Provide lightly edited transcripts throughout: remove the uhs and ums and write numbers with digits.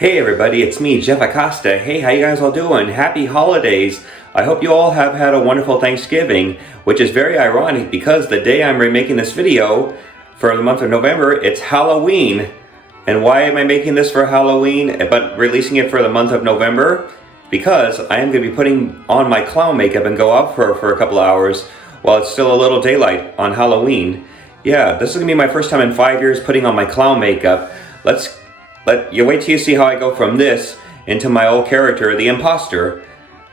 Hey everybody, it's me, Jeff Acosta. Hey, how you guys all doing? Happy holidays. I hope you all have had a wonderful Thanksgiving, which is very ironic because the day I'm remaking this video for the month of November, it's Halloween. And why am I making this for Halloween, but releasing it for the month of November? Because I am going to be putting on my clown makeup and go out for a couple of hours while it's still a little daylight on Halloween. Yeah, this is going to be my first time in 5 years putting on my clown makeup. You wait till you see how I go from this into my old character, the imposter.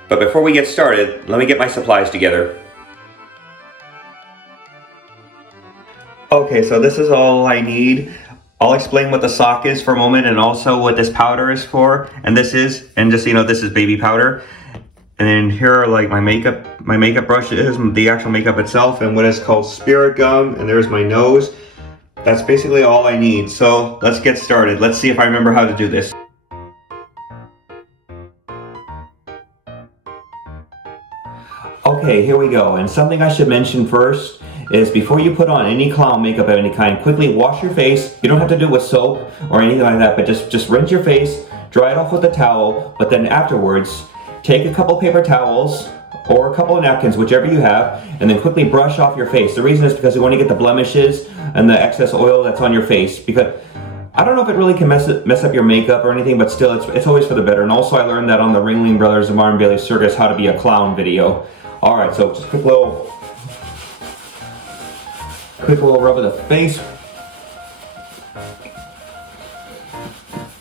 But before we get started, let me get my supplies together. Okay, so this is all I need. I'll explain what the sock is for a moment and also what this powder is for. And just so you know, this is baby powder. And then here are like my makeup brushes, the actual makeup itself, and what is called spirit gum, and there's my nose. That's basically all I need, so let's get started. Let's see if I remember how to do this. Okay, here we go. And something I should mention first is before you put on any clown makeup of any kind, quickly wash your face. You don't have to do it with soap or anything like that, but just rinse your face, dry it off with a towel, but then afterwards, take a couple paper towels or a couple of napkins, whichever you have, and then quickly brush off your face. The reason is because you want to get the blemishes and the excess oil that's on your face, because I don't know if it really can mess up your makeup or anything, but still it's always for the better. And also I learned that on the Ringling Brothers of Martin Bailey Circus how to be a clown video. Alright, so just quick little rub of the face.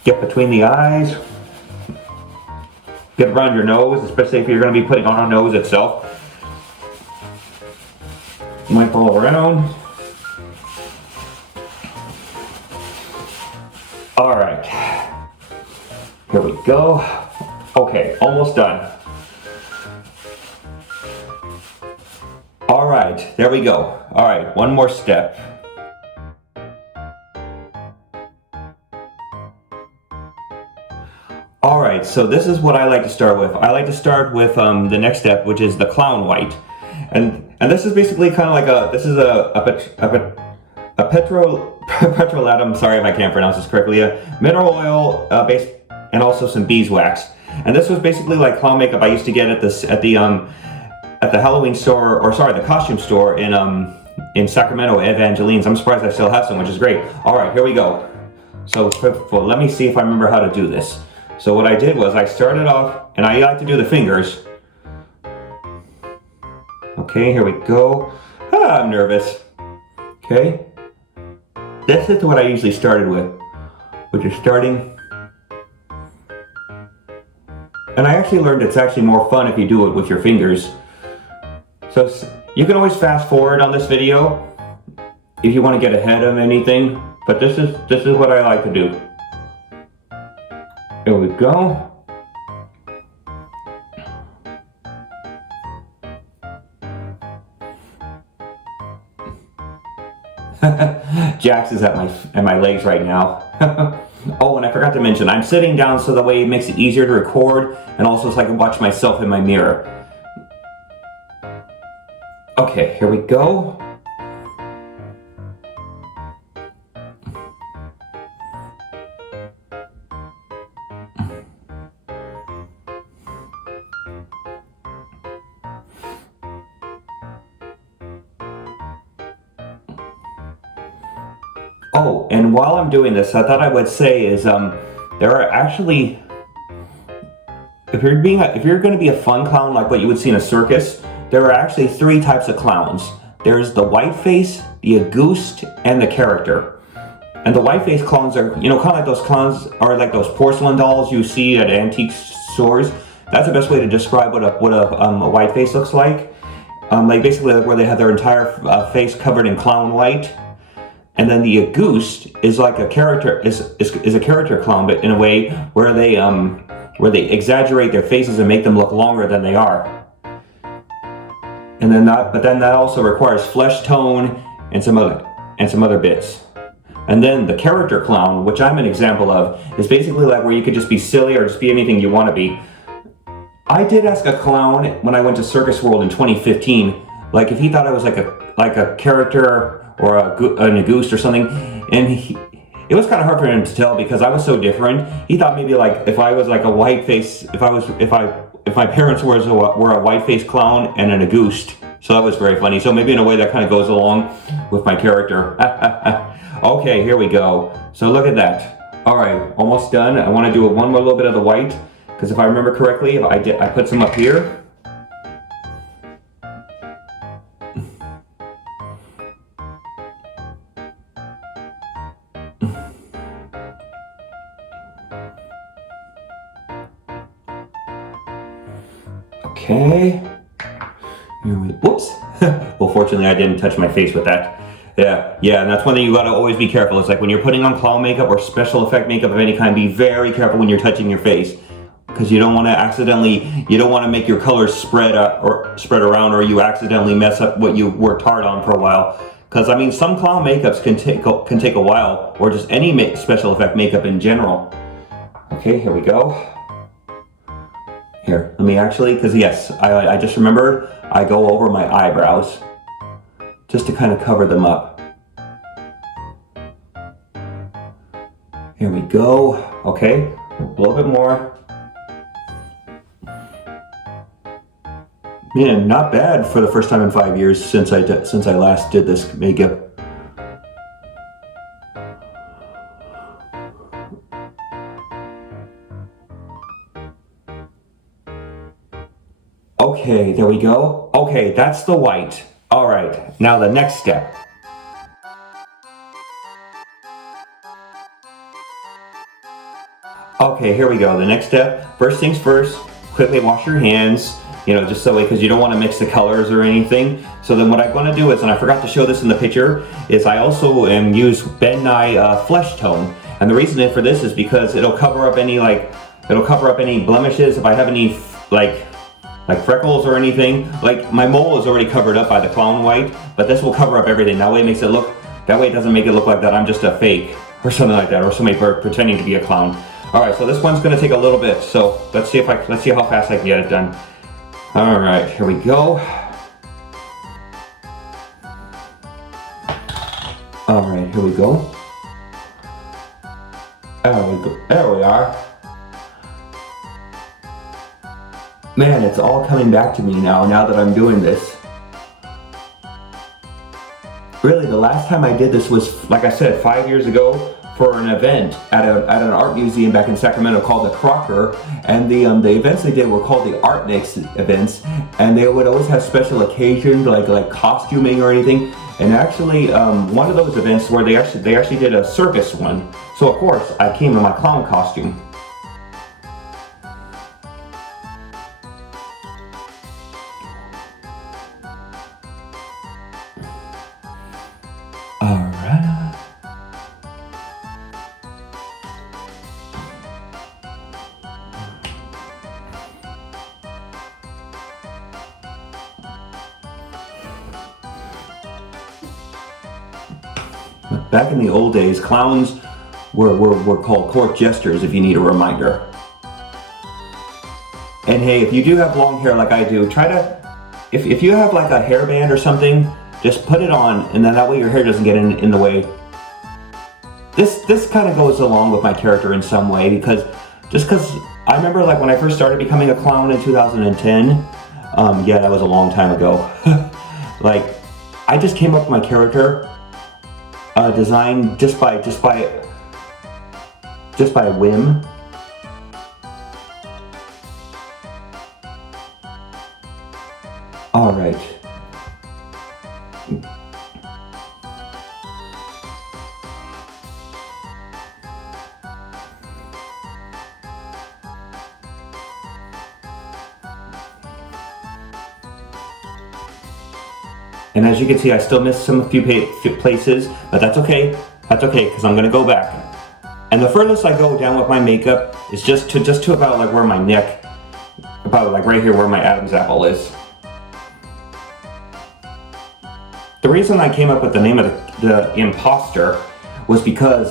Get between the eyes. Get around your nose, especially if you're going to be putting on a nose itself. Wipe all around. Alright. Here we go. Okay, almost done. Alright, there we go. Alright, one more step. Alright, so this is what I like to start with. I like to start with the next step, which is the clown white. And this is basically kind of like a petrolatum, sorry if I can't pronounce this correctly, a mineral oil base, and also some beeswax. And this was basically like clown makeup I used to get at the Halloween store, or sorry, the costume store in Sacramento, Evangeline's. I'm surprised I still have some, which is great. Alright, here we go. So let me see if I remember how to do this. So what I did was I started off, and I like to do the fingers. Okay, here we go. I'm nervous. Okay. This is what I usually started with, which is starting. And I actually learned it's actually more fun if you do it with your fingers. So you can always fast forward on this video if you want to get ahead of anything, but this is what I like to do. Here we go. Jax is at my legs right now. Oh, and I forgot to mention, I'm sitting down so that way it makes it easier to record, and also so I can watch myself in my mirror. Okay, here we go. Oh, and while I'm doing this, I thought I would say is there are actually, if you're going to be a fun clown like what you would see in a circus, there are actually three types of clowns. There's the white face, the Acosta, and the character. And the white face clowns are, kind of like those clowns are like those porcelain dolls you see at antique stores. That's the best way to describe what a white face looks like. Like basically where they have their entire face covered in clown white. And then the Acosta is like a character, is a character clown, but in a way where they exaggerate their faces and make them look longer than they are. And then that also requires flesh tone and some other bits. And then the character clown, which I'm an example of, is basically like where you could just be silly or just be anything you want to be. I did ask a clown when I went to Circus World in 2015, like if he thought I was like a character or an Acosta or something, and it was kind of hard for him to tell because I was so different. He thought maybe like if I was like a white face, if my parents were a white face clown and an Acosta. So that was very funny. So maybe in a way that kind of goes along with my character. Okay, here we go. So look at that. All right, almost done. I want to do one more little bit of the white because if I remember correctly, I put some up here. Okay. Whoops. Well, fortunately, I didn't touch my face with that. Yeah, and that's one thing you gotta always be careful. It's like when you're putting on clown makeup or special effect makeup of any kind, be very careful when you're touching your face. Because you don't want to make your colors spread around, or you accidentally mess up what you worked hard on for a while. Because I mean, some clown makeups can take a while, or just any special effect makeup in general. Okay, here we go. Here, let me actually, because yes, I just remembered, I go over my eyebrows just to kind of cover them up. Here we go. Okay, a little bit more. Man, not bad for the first time in 5 years since I last did this makeup. Okay, there we go. Okay, that's the white. All right, now the next step. Okay, here we go. The next step, first things first, quickly wash your hands, just so because you don't want to mix the colors or anything. So then what I'm going to do is, and I forgot to show this in the picture, is I also use Ben Nye Flesh Tone. And the reason for this is because it'll cover up any blemishes if I have any like freckles or anything. Like my mole is already covered up by the clown white, but this will cover up everything. That way it doesn't make it look like that I'm just a fake or something like that, or somebody pretending to be a clown. All right, so this one's gonna take a little bit. So let's see how fast I can get it done. All right, here we go. All right, here we go. There we are. Man, it's all coming back to me now that I'm doing this. Really, the last time I did this was, like I said, 5 years ago for an event at an art museum back in Sacramento called the Crocker, and the events they did were called the Art Mix events, and they would always have special occasions like costuming or anything. And actually, one of those events where they actually did a circus one, so of course I came in my clown costume. Alright. Back in the old days, clowns were called court jesters, if you need a reminder. And hey, if you do have long hair like I do, try to, if you have like a hairband or something, just put it on, and then that way your hair doesn't get in the way. This kind of goes along with my character in some way, because I remember like when I first started becoming a clown in 2010, yeah, that was a long time ago. Like, I just came up with my character design just by whim. All right. And as you can see, I still missed a few places, but that's okay. That's okay, because I'm gonna go back. And the furthest I go down with my makeup is just to about like where my neck, about like right here where my Adam's apple is. The reason I came up with the name of the imposter was because,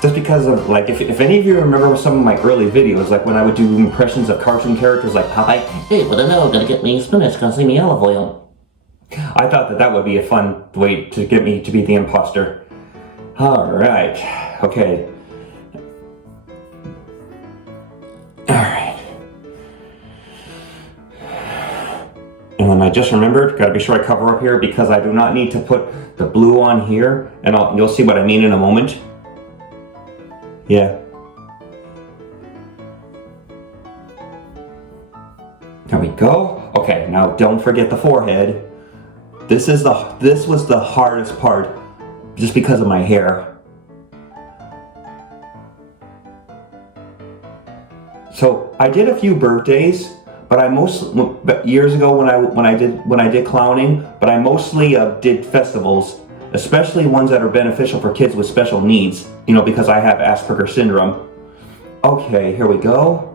just because of like, if any of you remember some of my early videos, like when I would do impressions of cartoon characters like Popeye, hey, what the hell, gonna get me spinach, gonna see me olive oil. I thought that would be a fun way to get me to be the imposter. All right. Okay. All right. And then I just remembered, got to be sure I cover up here because I do not need to put the blue on here, and you'll see what I mean in a moment. Yeah. There we go. Okay, now don't forget the forehead. This was the hardest part, just because of my hair. So I did a few birthdays, but years ago when I did clowning, but I mostly did festivals, especially ones that are beneficial for kids with special needs. You know, because I have Asperger syndrome. Okay, here we go.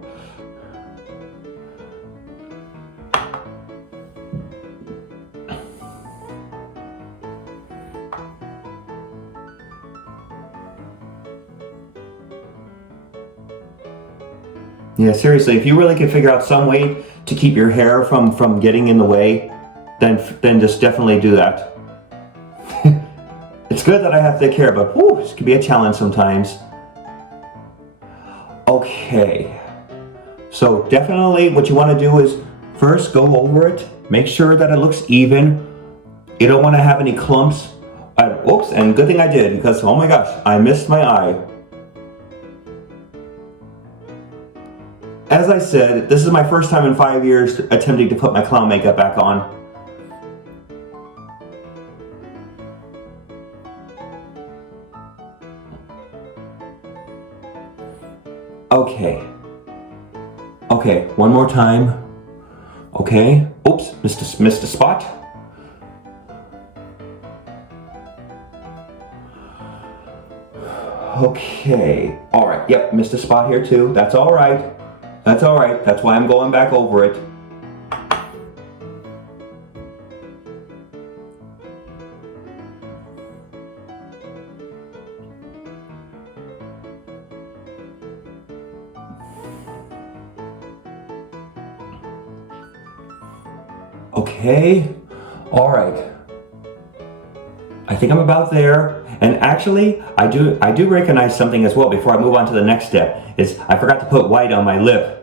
Yeah, seriously, if you really can figure out some way to keep your hair from getting in the way, then just definitely do that. It's good that I have thick hair, but whew, this can be a challenge sometimes. Okay, so definitely what you want to do is first go over it, make sure that it looks even. You don't want to have any clumps. Oops, and good thing I did, because oh my gosh, I missed my eye. As I said, this is my first time in 5 years attempting to put my clown makeup back on. Okay. Okay, one more time. Okay. Oops, missed a spot. Okay. All right. Yep, missed a spot here too. That's all right. That's all right. That's why I'm going back over it. Okay. All right. I think I'm about there. And actually, I do recognize something as well before I move on to the next step, is I forgot to put white on my lip.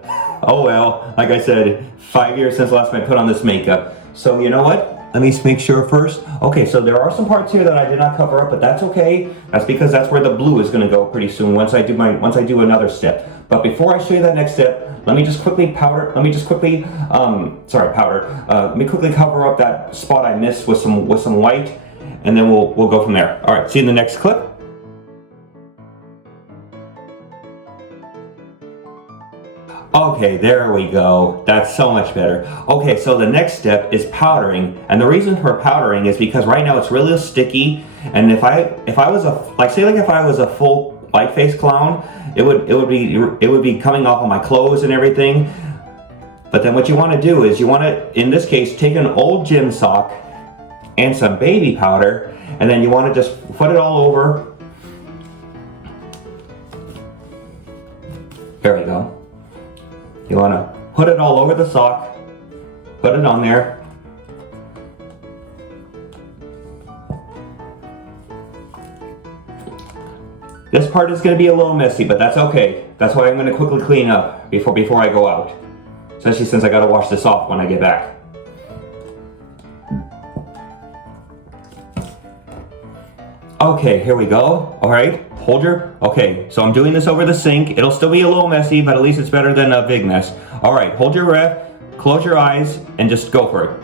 Oh well, like I said, 5 years since the last time I put on this makeup. So you know what? Let me make sure first. Okay, so there are some parts here that I did not cover up, but that's okay. That's because that's where the blue is gonna go pretty soon once I do another step. But before I show you that next step, let me just quickly let me quickly cover up that spot I missed with some white, and then we'll go from there. All right, see you in the next clip. Okay, there we go. That's so much better. Okay, so the next step is powdering, and the reason for powdering is because right now it's really sticky, and if I was a full white face clown, it would be coming off of my clothes and everything. But then what you want to do is you want to, in this case, take an old gym sock and some baby powder, and then you want to just put it all over. There we go. You want to put it all over the sock, put it on there. This part is going to be a little messy, but that's okay. That's why I'm going to quickly clean up before I go out. Especially since I got to wash this off when I get back. Okay, here we go. All right, okay, so I'm doing this over the sink. It'll still be a little messy, but at least it's better than a big mess. All right, hold your breath, close your eyes, and just go for it.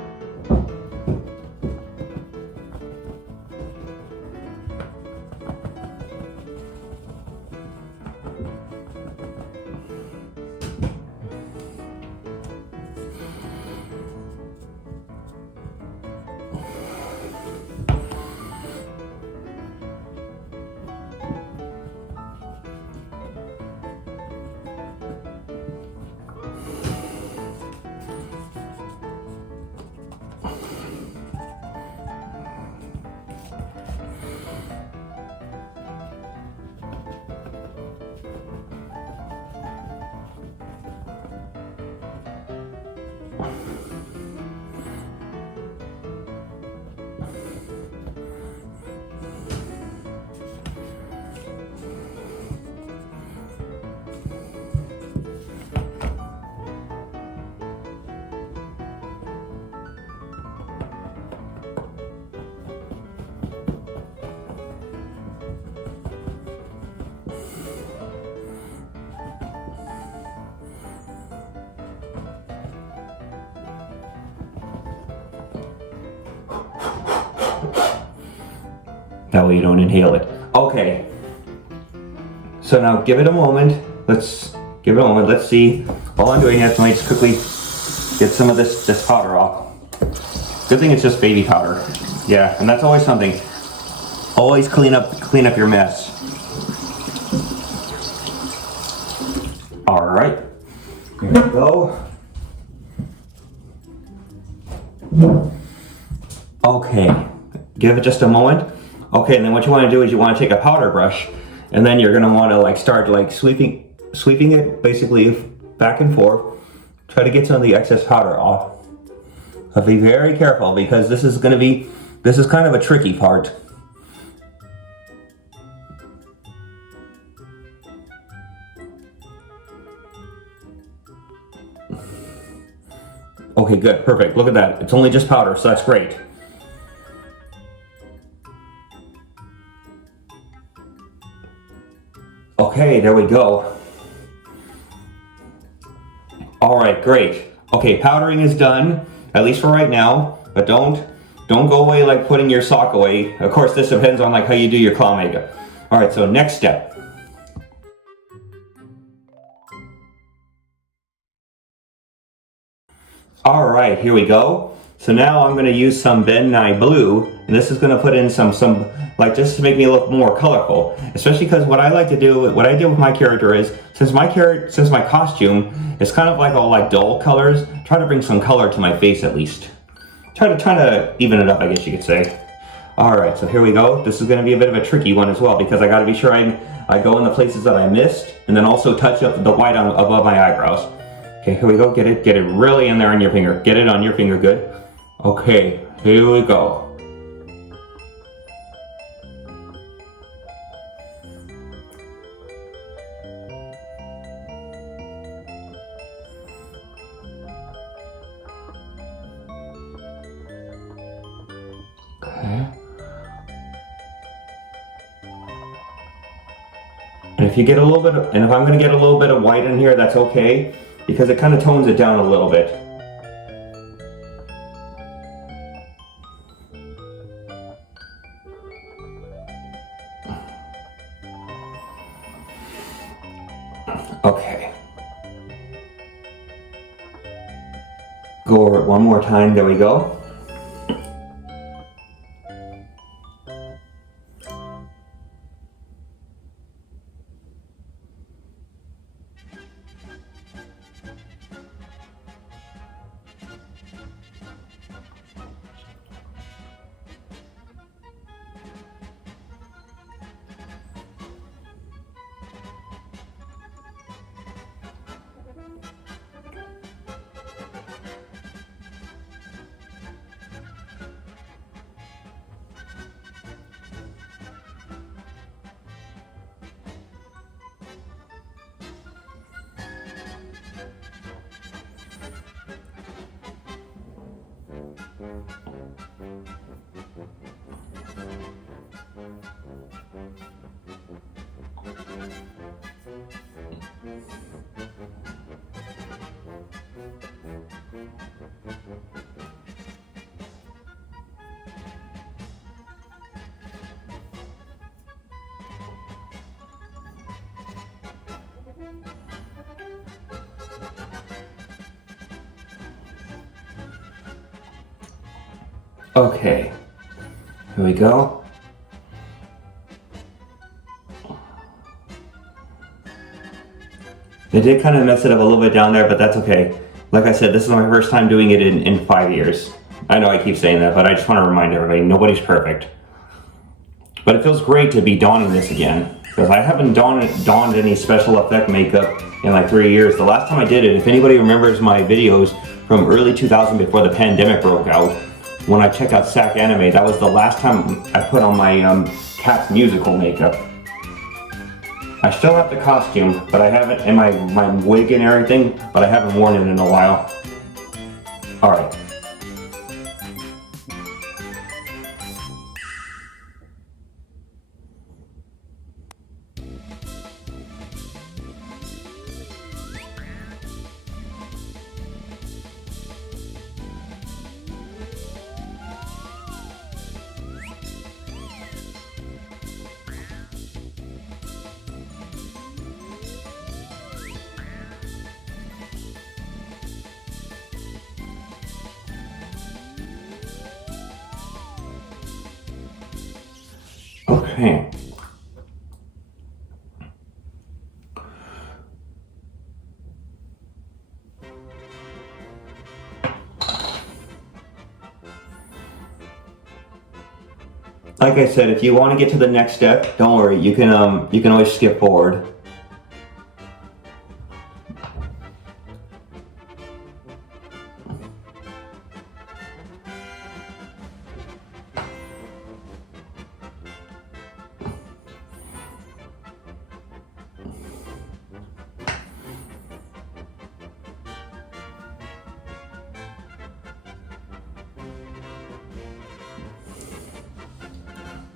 That way you don't inhale it. Okay. So now give it a moment. Let's give it a moment. Let's see. All I'm doing is let me just quickly get some of this powder off. Good thing it's just baby powder. Yeah, and that's always something. Always clean up your mess. All right. Here we go. Okay. Give it just a moment. Okay, and then what you want to do is you want to take a powder brush, and then you're gonna want to like start like sweeping it basically back and forth. Try to get some of the excess powder off. But be very careful because this is kind of a tricky part. Okay, good, perfect. Look at that. It's only just powder, so that's great. Okay, there we go. All right, great. Okay, powdering is done, at least for right now, but don't go away like putting your sock away. Of course, this depends on like how you do your clown makeup. All right, so next step. All right, here we go. So now I'm gonna use some Ben Nye blue, and this is gonna put in some like just to make me look more colorful. Especially because what I like to do, what I do with my character is, since my costume is kind of like all like dull colors, try to bring some color to my face at least. Try to even it up, I guess you could say. All right, so here we go. This is gonna be a bit of a tricky one as well because I gotta be sure I go in the places that I missed, and then also touch up the white above my eyebrows. Okay, here we go. Get it really in there on your finger. Get it on your finger, good. Okay, here we go. Okay. And if you get a little bit of, and if I'm going to get a little bit of white in here, that's okay, because it kind of tones it down a little bit. Okay. Go over it one more time, there we go. Okay, here we go. I did kind of mess it up a little bit down there, but that's okay. Like I said, this is my first time doing it in 5 years. I know I keep saying that, but I just want to remind everybody, nobody's perfect. But it feels great to be donning this again, because I haven't donned any special effect makeup in like 3 years. The last time I did it, if anybody remembers my videos from early 2000 before the pandemic broke out, when I checked out SAC Anime, that was the last time I put on my Cat's musical makeup. I still have the costume, but I haven't, and my wig and everything, but I haven't worn it in a while. All right. Okay. Like I said, if you want to get to the next step, don't worry. You can always skip forward.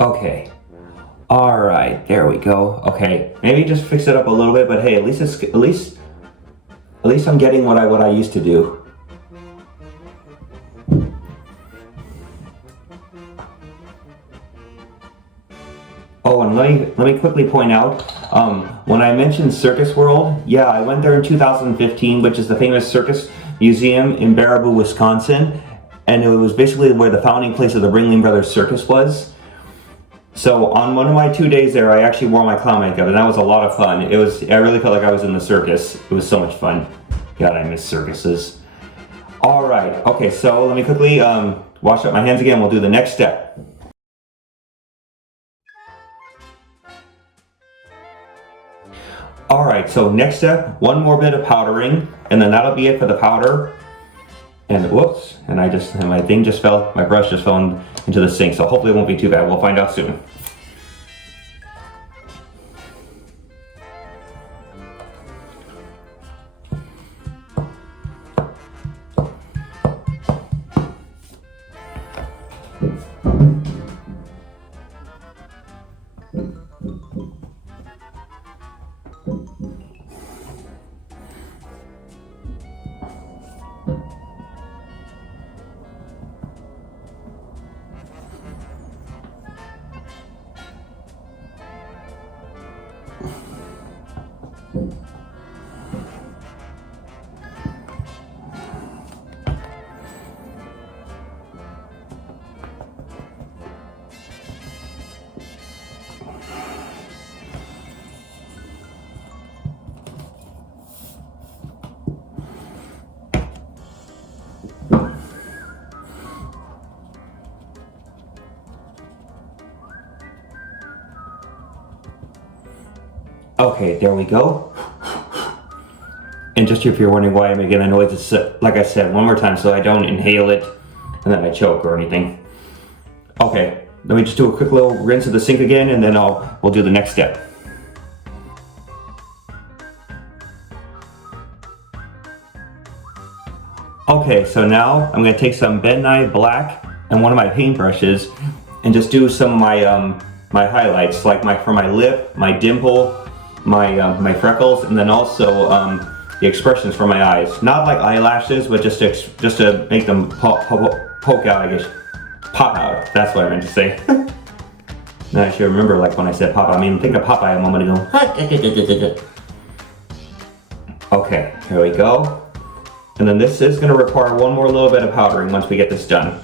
Okay. All right, there we go. Okay, maybe just fix it up a little bit, but hey, at least I'm getting what I used to do. Oh, and let me quickly point out, when I mentioned Circus World, yeah, I went there in 2015, which is the famous circus museum in Baraboo, Wisconsin, and it was basically where the founding place of the Ringling Brothers Circus was. So on one of my 2 days there, I actually wore my clown makeup, and that was a lot of fun. I really felt like I was in the circus. It was so much fun. God, I miss circuses. All right, okay, so let me quickly wash up my hands again. We'll do the next step. All right, so next step, one more bit of powdering, and then that'll be it for the powder. And whoops, and my thing just fell, my brush just fell into the sink, so hopefully it won't be too bad. We'll find out soon. Okay, there we go. And just if you're wondering why I'm making a noise, it's like I said, one more time so I don't inhale it and then I choke or anything. Okay, let me just do a quick little rinse of the sink again, and then we'll do the next step. Okay, so now I'm going to take some Ben Nye Black and one of my paintbrushes and just do some of my highlights, like for my lip, my dimple, my freckles, and then also the expressions for my eyes. Not like eyelashes, but just to make them poke out, I guess. Pop out. That's what I meant to say. Now I should remember, like when I said pop out. I mean, think of Popeye a moment ago. Okay, here we go. And then this is going to require one more little bit of powdering once we get this done.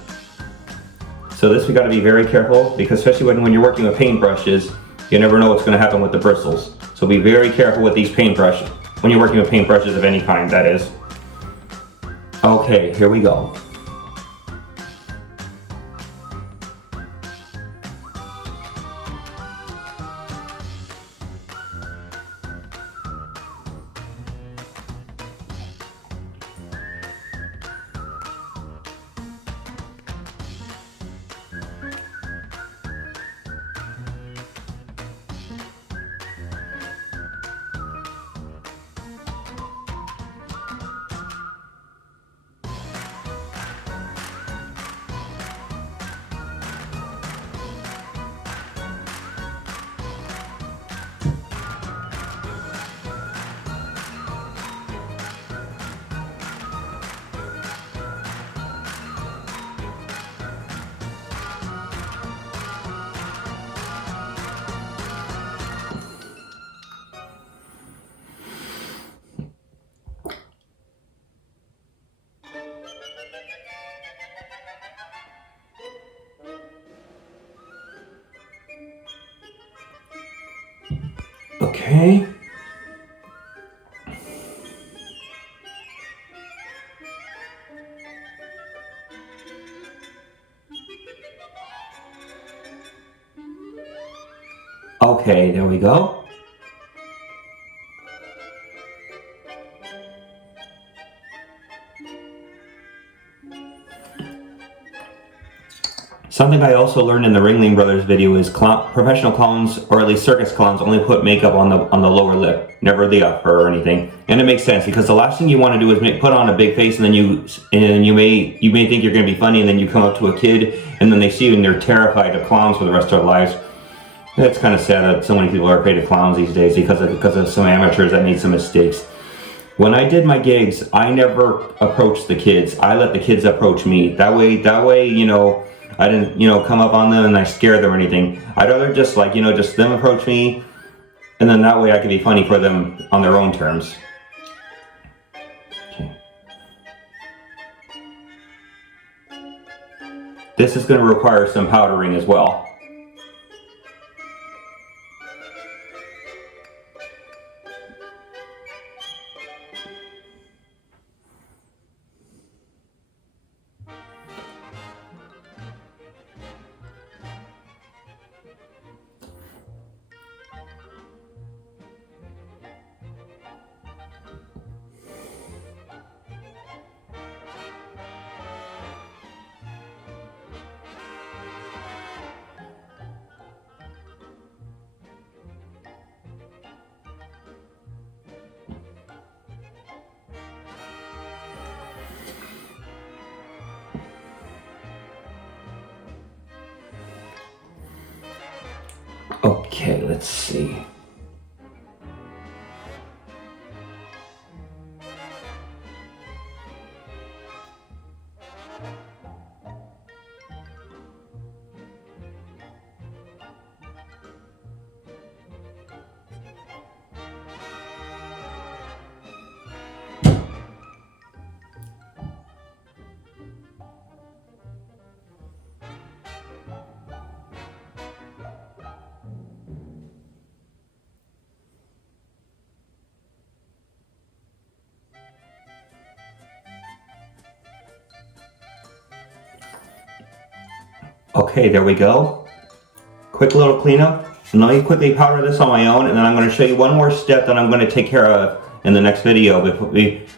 So this we got to be very careful, because especially when you're working with paintbrushes, you never know what's going to happen with the bristles. So be very careful with these paintbrushes, when you're working with paintbrushes of any kind, that is. Okay, here we go. Okay. Okay, there we go. Something I also learned in the Ringling Brothers video is professional clowns, or at least circus clowns, only put makeup on the lower lip, never the upper or anything. And it makes sense because the last thing you want to do is put on a big face, and then you may think you're going to be funny, and then you come up to a kid, and then they see you and they're terrified of clowns for the rest of their lives. It's kind of sad that so many people are afraid of clowns these days because of some amateurs that made some mistakes. When I did my gigs, I never approached the kids. I let the kids approach me. That way, you know, I didn't, come up on them and I scare them or anything. I'd rather just just them approach me, and then that way I can be funny for them on their own terms. Okay. This is going to require some powdering as well. Okay, let's see. Okay, there we go. Quick little cleanup. And let me quickly powder this on my own, and then I'm going to show you one more step that I'm going to take care of in the next video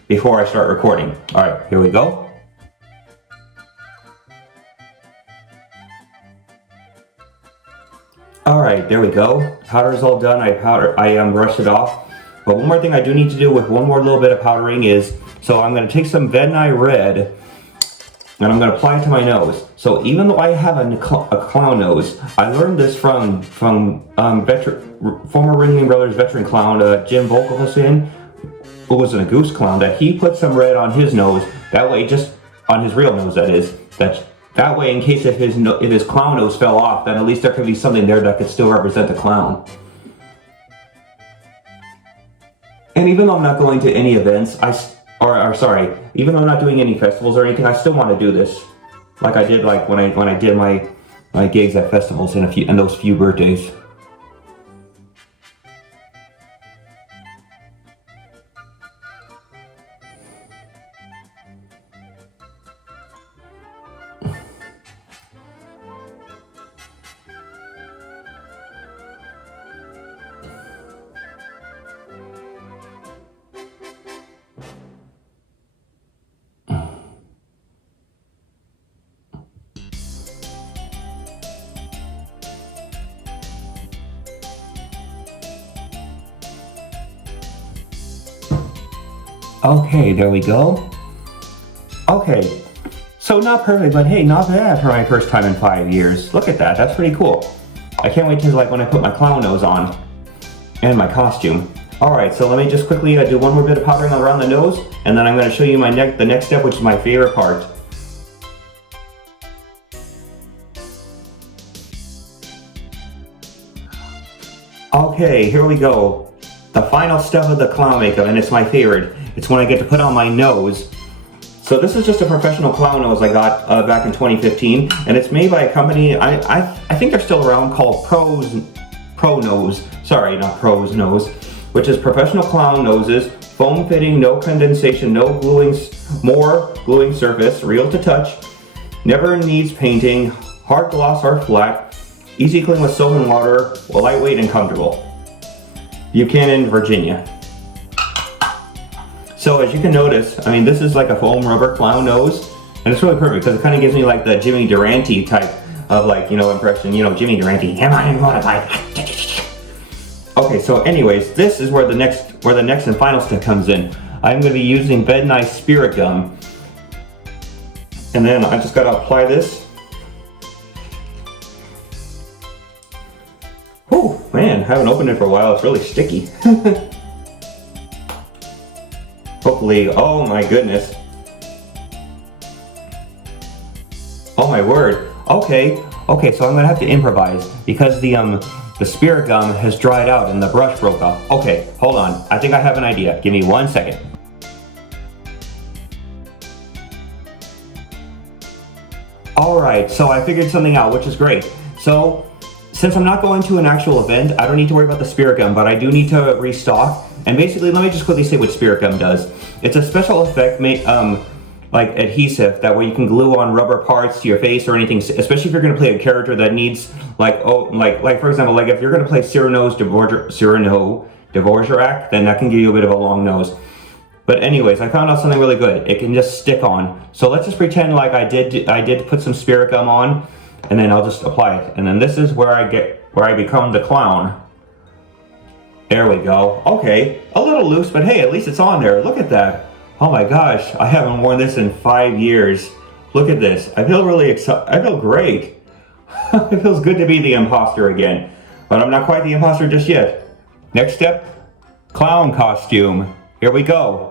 before I start recording. Alright, here we go. Alright, there we go. Powder is all done. I brushed it off. But one more thing I do need to do with one more little bit of powdering is, so I'm going to take some Venni Red, and I'm going to apply it to my nose. So even though I have a clown nose, I learned this from former Ringling Brothers veteran clown Jim Volkovicin, who was a goose clown, that he put some red on his nose. That way, just on his real nose, that is. That way, in case if his clown nose fell off, then at least there could be something there that could still represent the clown. And even though I'm not going to any events, even though I'm not doing any festivals or anything, I still want to do this, like I did when I did my gigs at festivals and those few birthdays. Okay, there we go. Okay, so not perfect, but hey, not bad for my first time in 5 years. Look at that, that's pretty cool. I can't wait till when I put my clown nose on and my costume. Alright, so let me just quickly do one more bit of powdering around the nose, and then I'm going to show you the next step, which is my favorite part. Okay, here we go. The final step of the clown makeup, and it's my favorite. It's when I get to put on my nose. So this is just a professional clown nose I got back in 2015, and it's made by a company, I think they're still around, called pro nose. Sorry, not pro's nose. Which is professional clown noses, foam fitting, no condensation, no gluing, more gluing surface, real to touch, never needs painting, hard gloss or flat, easy clean with soap and water, lightweight and comfortable. Buchanan, Virginia. So as you can notice, I mean, this is like a foam rubber clown nose, and it's really perfect because it kind of gives me like the Jimmy Durante type of like, you know, impression. You know, Jimmy Durante, am I modified? Okay, so anyways, this is where the next and final step comes in. I'm going to be using Bed Nice Spirit Gum, and then I just got to apply this. Oh man, I haven't opened it for a while. It's really sticky. Hopefully, oh my goodness. Oh my word. Okay, so I'm gonna have to improvise because the spirit gum has dried out and the brush broke off. Okay, hold on. I think I have an idea. Give me 1 second. Alright, so I figured something out, which is great. So, since I'm not going to an actual event, I don't need to worry about the spirit gum, but I do need to restock. And basically, let me just quickly say what spirit gum does. It's a special effect made, like adhesive, that way you can glue on rubber parts to your face or anything, especially if you're going to play a character that needs, like for example, like if you're going to play Cyrano Dvorak, then that can give you a bit of a long nose. But anyways, I found out something really good. It can just stick on. So let's just pretend like I did put some spirit gum on, and then I'll just apply it. And then this is where I become the clown. There we go. Okay, a little loose, but hey, at least it's on there. Look at that. Oh my gosh, I haven't worn this in 5 years. Look at this. I feel really excited. I feel great. It feels good to be the imposter again. But I'm not quite the imposter just yet. Next step, clown costume. Here we go.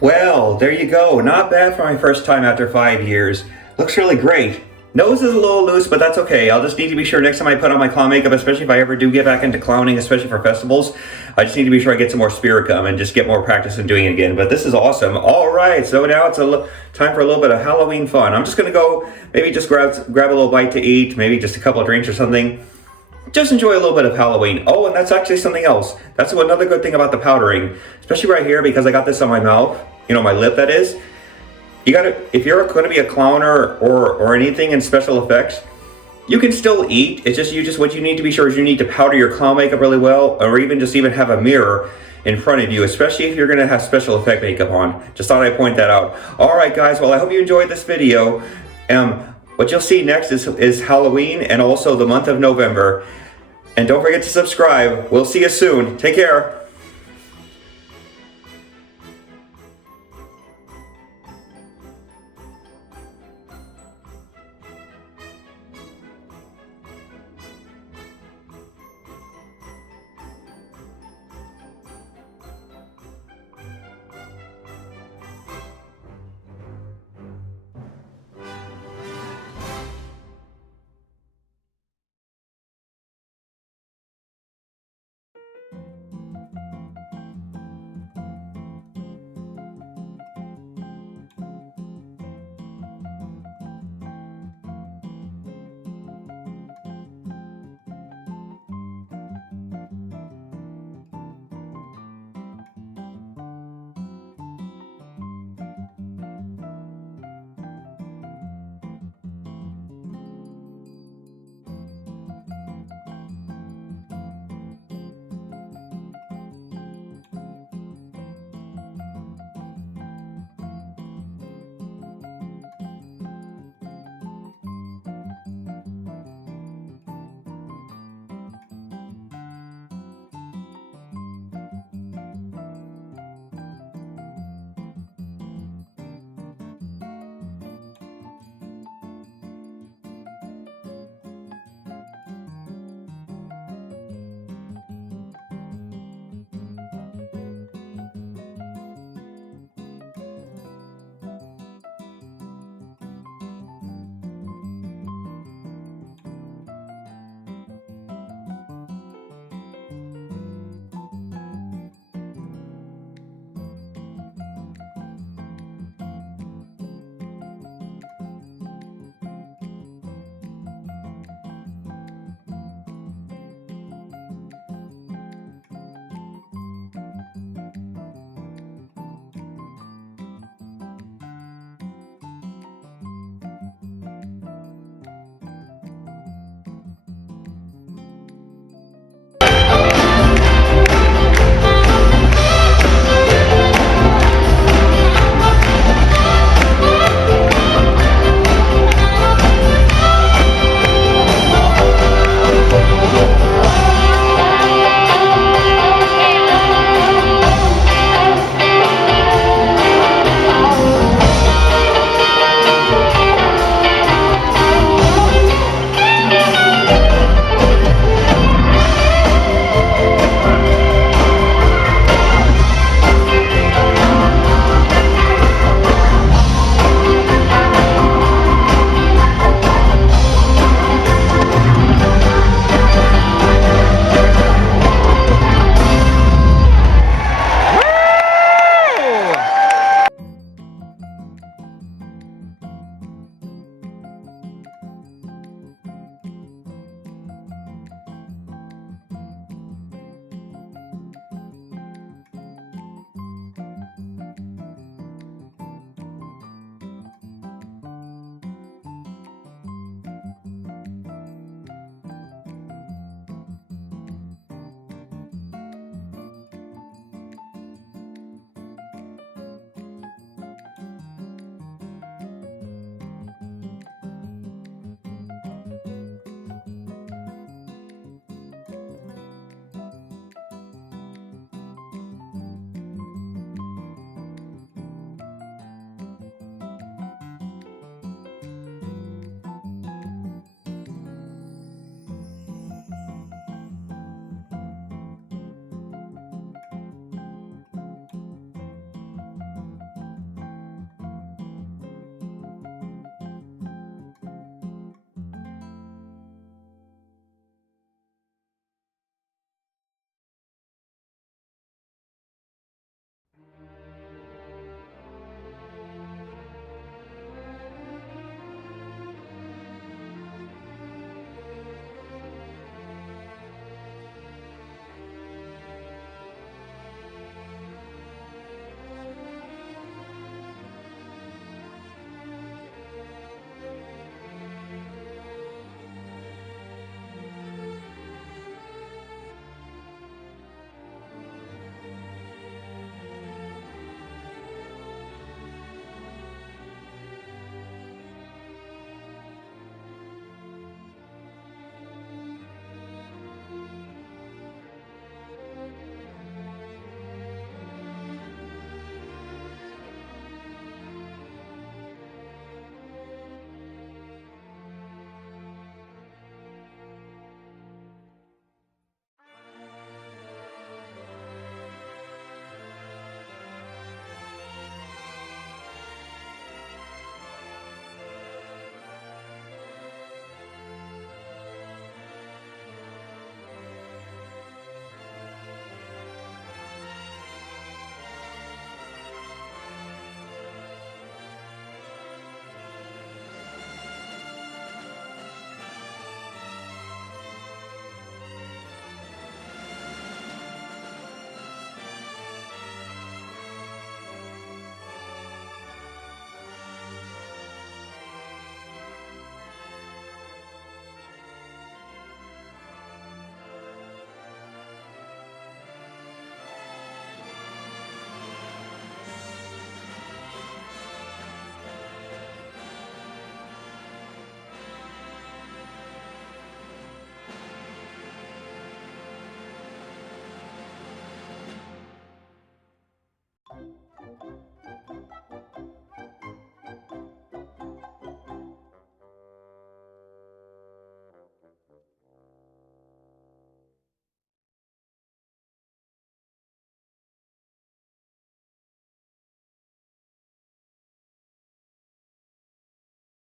Well, there you go. Not bad for my first time after 5 years. Looks really great. Nose is a little loose, but that's okay. I'll just need to be sure next time I put on my clown makeup, especially if I ever do get back into clowning, especially for festivals, I just need to be sure I get some more spirit gum and just get more practice in doing it again. But this is awesome. All right, so now it's time for a little bit of Halloween fun. I'm just going to go maybe just grab a little bite to eat, maybe just a couple of drinks or something. Just enjoy a little bit of Halloween. Oh, and that's actually something else. That's another good thing about the powdering, especially right here because I got this on my mouth, you know, my lip that is. You gotta, if you're going to be a clowner or anything in special effects, you can still eat. It's just what you need to be sure is you need to powder your clown makeup really well, or even have a mirror in front of you, especially if you're going to have special effect makeup on. Just thought I'd point that out. All right, guys. Well, I hope you enjoyed this video. What you'll see next is Halloween and also the month of November. And don't forget to subscribe. We'll see you soon. Take care.